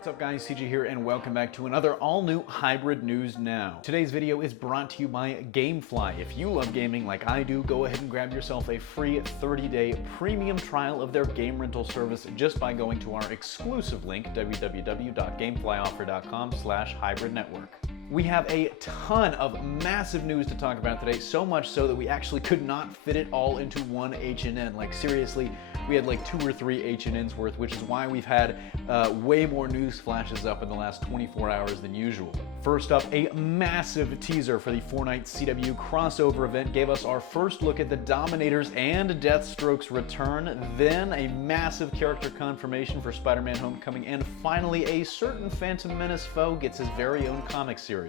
What's up guys, CG here, and welcome back to another all-new Hybrid News Now. Today's video is brought to you by Gamefly. If you love gaming like I do, go ahead and grab yourself a free 30-day premium trial of their game rental service just by going to our exclusive link, www.gameflyoffer.com/hybridnetwork. We have a ton of massive news to talk about today, so much so that we actually could not fit it all into one H&N. Like seriously, we had like 2 or 3 H&Ns worth, which is why we've had way more news flashes up in the last 24 hours than usual. First up, a massive teaser for the 4-night CW crossover event gave us our first look at the Dominators and Deathstroke's return, then a massive character confirmation for Spider-Man Homecoming, and finally a certain Phantom Menace foe gets his very own comic series.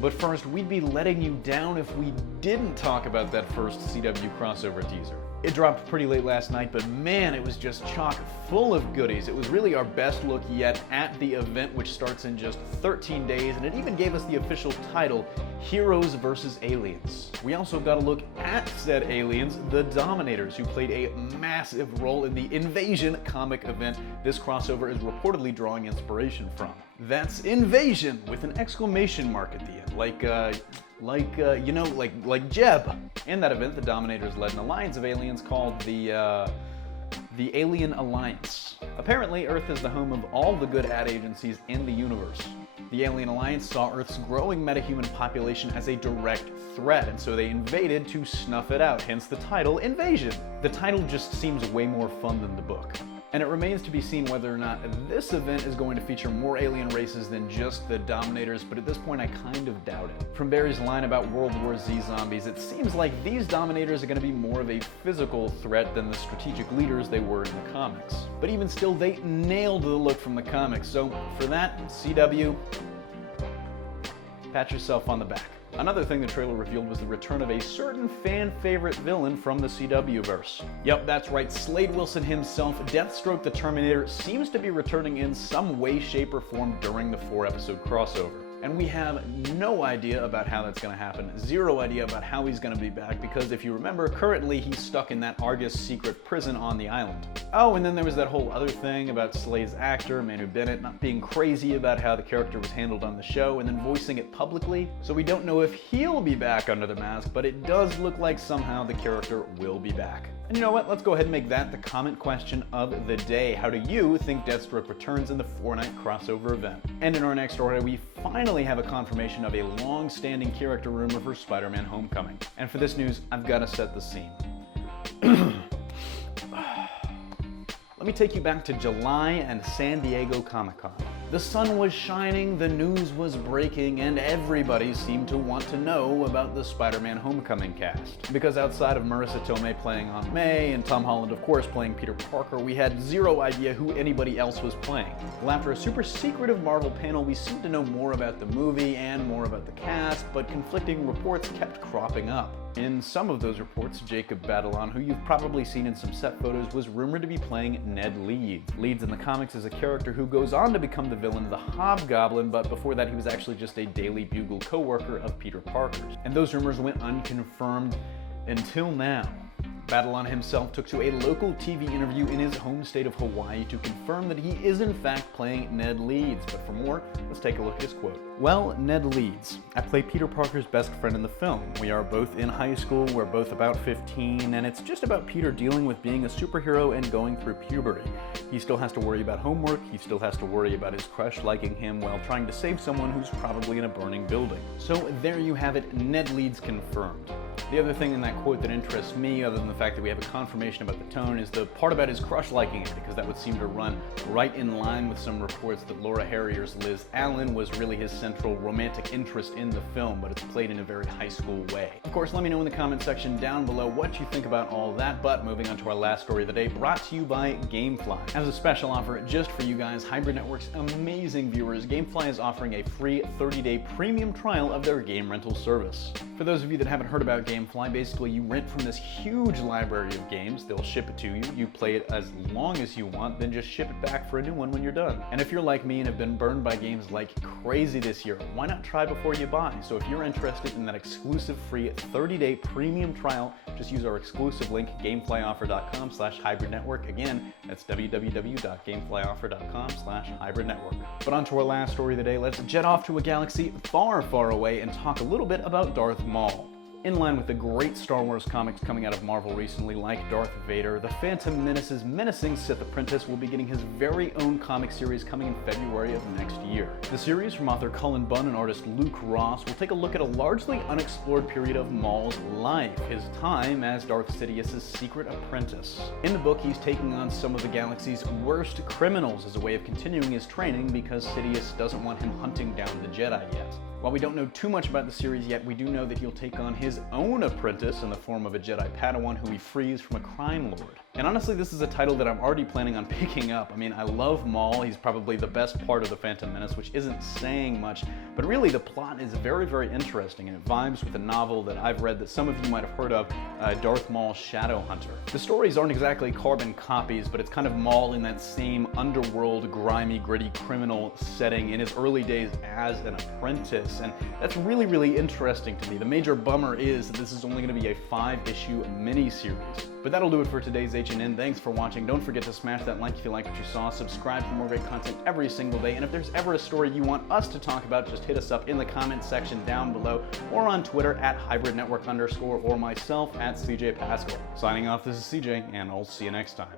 But first, we'd be letting you down if we didn't talk about that first CW crossover teaser. It dropped pretty late last night, but man, it was just chock full of goodies. It was really our best look yet at the event, which starts in just 13 days, and it even gave us the official title, Heroes vs. Aliens. We also got a look at said aliens, the Dominators, who played a massive role in the Invasion comic event this crossover is reportedly drawing inspiration from. That's Invasion with an exclamation mark at the end, like Jeb. In that event, the Dominators led an alliance of aliens called the Alien Alliance. Apparently, Earth is the home of all the good ad agencies in the universe. The Alien Alliance saw Earth's growing metahuman population as a direct threat, and so they invaded to snuff it out, hence the title, Invasion. The title just seems way more fun than the book. And it remains to be seen whether or not this event is going to feature more alien races than just the Dominators, but at this point I kind of doubt it. From Barry's line about World War Z zombies, it seems like these Dominators are going to be more of a physical threat than the strategic leaders they were in the comics. But even still, they nailed the look from the comics, so for that, CW, pat yourself on the back. Another thing the trailer revealed was the return of a certain fan-favorite villain from the CW-verse. Yep, that's right, Slade Wilson himself, Deathstroke the Terminator, seems to be returning in some way, shape, or form during the 4-episode crossover. And we have no idea about how that's going to happen, zero idea about how he's going to be back, because if you remember, currently he's stuck in that Argus secret prison on the island. Oh, and then there was that whole other thing about Slade's actor, Manu Bennett, not being crazy about how the character was handled on the show and then voicing it publicly. So we don't know if he'll be back under the mask, but it does look like somehow the character will be back. And you know what? Let's go ahead and make that the comment question of the day. How do you think Deathstroke returns in the 4-night crossover event? And in our next story, we finally have a confirmation of a long-standing character rumor for Spider-Man Homecoming. And for this news, I've got to set the scene. Let me take you back to July and San Diego Comic-Con. The sun was shining, the news was breaking, and everybody seemed to want to know about the Spider-Man Homecoming cast. Because outside of Marissa Tomei playing Aunt May, and Tom Holland of course playing Peter Parker, we had zero idea who anybody else was playing. Well, after a super secretive Marvel panel, we seemed to know more about the movie and more about the cast, but conflicting reports kept cropping up. In some of those reports, Jacob Batalon, who you've probably seen in some set photos, was rumored to be playing Ned Leeds. Leeds in the comics is a character who goes on to become the villain, the Hobgoblin, but before that he was actually just a Daily Bugle co-worker of Peter Parker's. And those rumors went unconfirmed until now. Batalon himself took to a local TV interview in his home state of Hawaii to confirm that he is in fact playing Ned Leeds. But for more, let's take a look at his quote. Well, Ned Leeds. I play Peter Parker's best friend in the film. We are both in high school, we're both about 15, and it's just about Peter dealing with being a superhero and going through puberty. He still has to worry about homework, he still has to worry about his crush liking him while trying to save someone who's probably in a burning building. So there you have it, Ned Leeds confirmed. The other thing in that quote that interests me, other than the fact that we have a confirmation about the tone, is the part about his crush liking it, because that would seem to run right in line with some reports that Laura Harrier's Liz Allen was really his central romantic interest in the film, but it's played in a very high school way. Of course, let me know in the comment section down below what you think about all that, but moving on to our last story of the day, brought to you by Gamefly. As a special offer just for you guys, Hybrid Network's amazing viewers, Gamefly is offering a free 30-day premium trial of their game rental service. For those of you that haven't heard about Gamefly, GameFly, basically you rent from this huge library of games, they'll ship it to you, you play it as long as you want, then just ship it back for a new one when you're done. And if you're like me and have been burned by games like crazy this year, why not try before you buy? So if you're interested in that exclusive free 30-day premium trial, just use our exclusive link, gameflyoffer.com/hybridnetwork. Again, that's www.gameflyoffer.com/hybridnetwork. But on to our last story of the day, let's jet off to a galaxy far, far away and talk a little bit about Darth Maul. In line with the great Star Wars comics coming out of Marvel recently, like Darth Vader, the Phantom Menace's menacing Sith apprentice will be getting his very own comic series coming in February of next year. The series, from author Cullen Bunn and artist Luke Ross, will take a look at a largely unexplored period of Maul's life, his time as Darth Sidious's secret apprentice. In the book, he's taking on some of the galaxy's worst criminals as a way of continuing his training because Sidious doesn't want him hunting down the Jedi yet. While we don't know too much about the series yet, we do know that he'll take on his own apprentice in the form of a Jedi Padawan who he frees from a crime lord. And honestly, this is a title that I'm already planning on picking up. I mean, I love Maul. He's probably the best part of the Phantom Menace, which isn't saying much, but really the plot is very, very interesting, and it vibes with a novel that I've read that some of you might have heard of, Darth Maul Shadowhunter. The stories aren't exactly carbon copies, but it's kind of Maul in that same underworld, grimy, gritty criminal setting in his early days as an apprentice, and that's really, really interesting to me. The major bummer is that this is only going to be a 5-issue miniseries. But that'll do it for today's H&N. Thanks for watching. Don't forget to smash that like if you like what you saw. Subscribe for more great content every single day. And if there's ever a story you want us to talk about, just hit us up in the comments section down below or on Twitter at @hybridnetwork_ or myself at CJ Pascal. Signing off, this is CJ, and I'll see you next time.